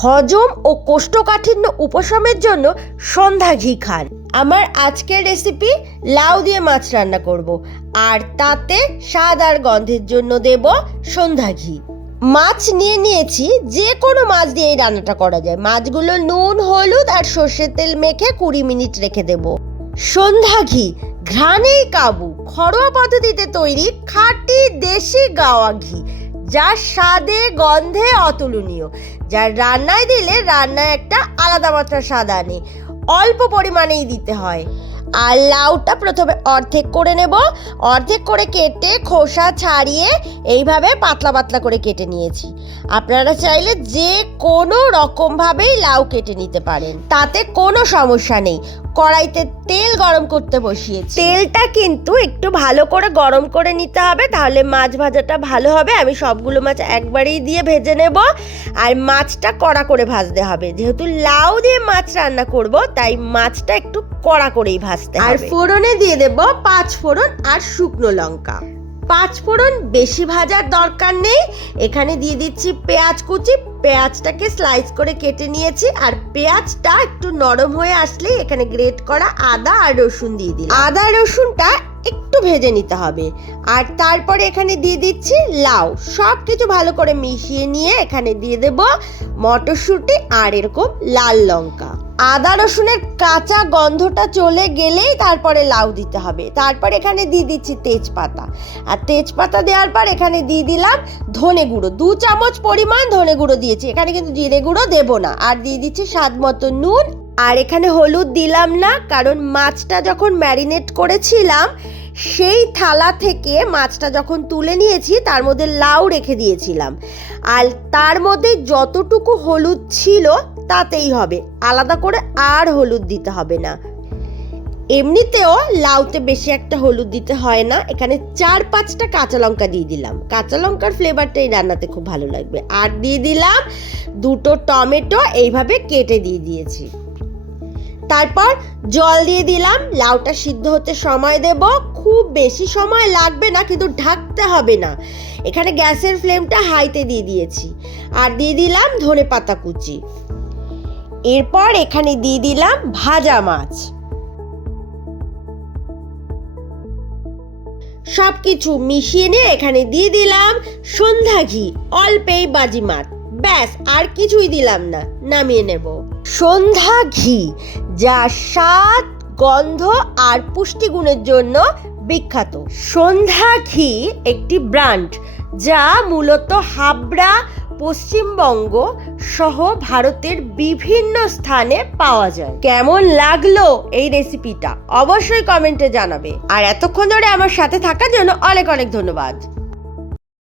হজম ও কোষ্ঠকাঠিন্য উপশমের জন্য সন্ধ্যা ঘি খান। আমার আজকের রেসিপি লাউ দিয়ে মাছ রান্না করব, আর তাতে স্বাদ আর গন্ধের জন্য দেব সন্ধ্যা ঘি। মাছ নিয়েছি, যে কোনো মাছ দিয়ে এই রান্নাটা করা যায়। মাছগুলো নুন, হলুদ আর সর্ষের তেল মেখে 20 মিনিট রেখে দেব। সন্ধ্যা ঘি ঘ্রাণেই কাবু, ঘরোয়া পদ্ধতিতে তৈরি খাঁটি দেশি গাওয়া ঘি, যা স্বাদে গন্ধে অতুলনীয়, যার রান্নায় দিলে রান্নায় একটা আলাদা মাত্রার স্বাদ আনে। অল্প পরিমাণেই দিতে হয়। আর লাউটা প্রথমে অর্ধেক করে নেব। অর্ধেক করে কেটে খোসা ছাড়িয়ে এইভাবে পাতলা পাতলা করে কেটে নিয়েছি। আপনারা চাইলে যে কোনো রকমভাবেই লাউ কেটে নিতে পারেন, তাতে কোনো সমস্যা নেই। কড়াইতে তেল গরম করতে বসিয়েছি। তেলটা কিন্তু একটু ভালো করে গরম করে নিতে হবে, তাহলে মাছ ভাজাটা ভালো হবে। আমি সবগুলো মাছ একবারেই দিয়ে ভেজে নেব, আর মাছটা কড়া করে ভাজতে হবে। যেহেতু লাউ দিয়ে মাছ রান্না করব, তাই মাছটা একটু কড়া করেই ভাজতে হবে। আর ফোড়নে দিয়ে দেব 5 ফোড়ন আর শুকনো লঙ্কা। 5 ফোড়ন বেশি ভাজার দরকার নেই। এখানে দিয়ে দিচ্ছি পেঁয়াজ কুচি। পেঁয়াজটাকে স্লাইস করে কেটে নিয়েছি, আর পেঁয়াজটা একটু নরম হয়ে আসলে এখানে গ্রেট করা আদা আর রসুন দিয়ে দিই। আদা রসুনটা একটু ভেজে নিতে হবে। আর তারপরে এখানে দিয়ে দিচ্ছি লাউ। সব কিছু ভালো করে মিশিয়ে নিয়ে এখানে দিয়ে দেব মটরশুঁটি আর এরকম লাল লঙ্কা। আদা রসুনের কাঁচা গন্ধটা চলে গেলেই তারপরে লাউ দিতে হবে। তারপর এখানে দিয়ে দিচ্ছি তেজপাতা, আর তেজপাতা দেওয়ার পর এখানে দিয়ে দিলাম ধনে গুঁড়ো। 2 চামচ পরিমাণ ধনে গুঁড়ো দিয়েছি, এখানে কিন্তু জিরে গুঁড়ো দেবো না। আর দিয়ে দিচ্ছি স্বাদ মতো নুন। আর এখানে হলুদ দিলাম না, কারণ মাছটা যখন ম্যারিনেট করেছিলাম সেই থালা থেকে মাছটা যখন তুলে নিয়েছি তার মধ্যে লাউ রেখে দিয়েছিলাম, আর তার মধ্যে যতটুকু হলুদ ছিল তাতেই হবে, আলাদা করে আর হলুদ দিতে হবে না। এমনিতেও লাউতে বেশি একটা হলুদ দিতে হয় না। এখানে 4-5টা কাঁচা লঙ্কা দিয়ে দিলাম। কাঁচা লঙ্কার ফ্লেভারটা এই রান্নাতে খুব ভালো লাগবে। আর দিয়ে দিলাম 2টো টমেটো, এইভাবে কেটে দিয়ে দিয়েছি। তারপর জল দিয়ে দিলাম। লাউটা সিদ্ধ হতে সময় দেব, খুব বেশি সময় লাগবে না, কিন্তু ঢাকতে হবে না। এখানে গ্যাসের ফ্লেমটা হাইতে দিয়ে দিয়েছি। আর দিয়ে দিলাম ধনেপাতা কুচি। এরপর এখানে দিয়ে দিলাম ভাজা মাছ। সবকিছু মিশিয়ে নিয়ে এখানে দিয়ে দিলাম সন্ধ্যা ঘি, অল্পেই বাজিমাত। ব্যাস, আর কিছুই দিলাম না, নামিয়ে নেব। সন্ধ্যা ঘি, যা স্বাদ, গন্ধ আর পুষ্টিগুণের জন্য বিখ্যাত। সন্ধ্যা ঘি একটি ব্র্যান্ড, যা মূলত হাবড়া, পশ্চিমবঙ্গ সহ ভারতের বিভিন্ন স্থানে পাওয়া যায়। কেমন লাগলো এই রেসিপিটা অবশ্যই কমেন্টে জানাবে। আর এতক্ষণ ধরে আমার সাথে থাকার জন্য অনেক অনেক ধন্যবাদ।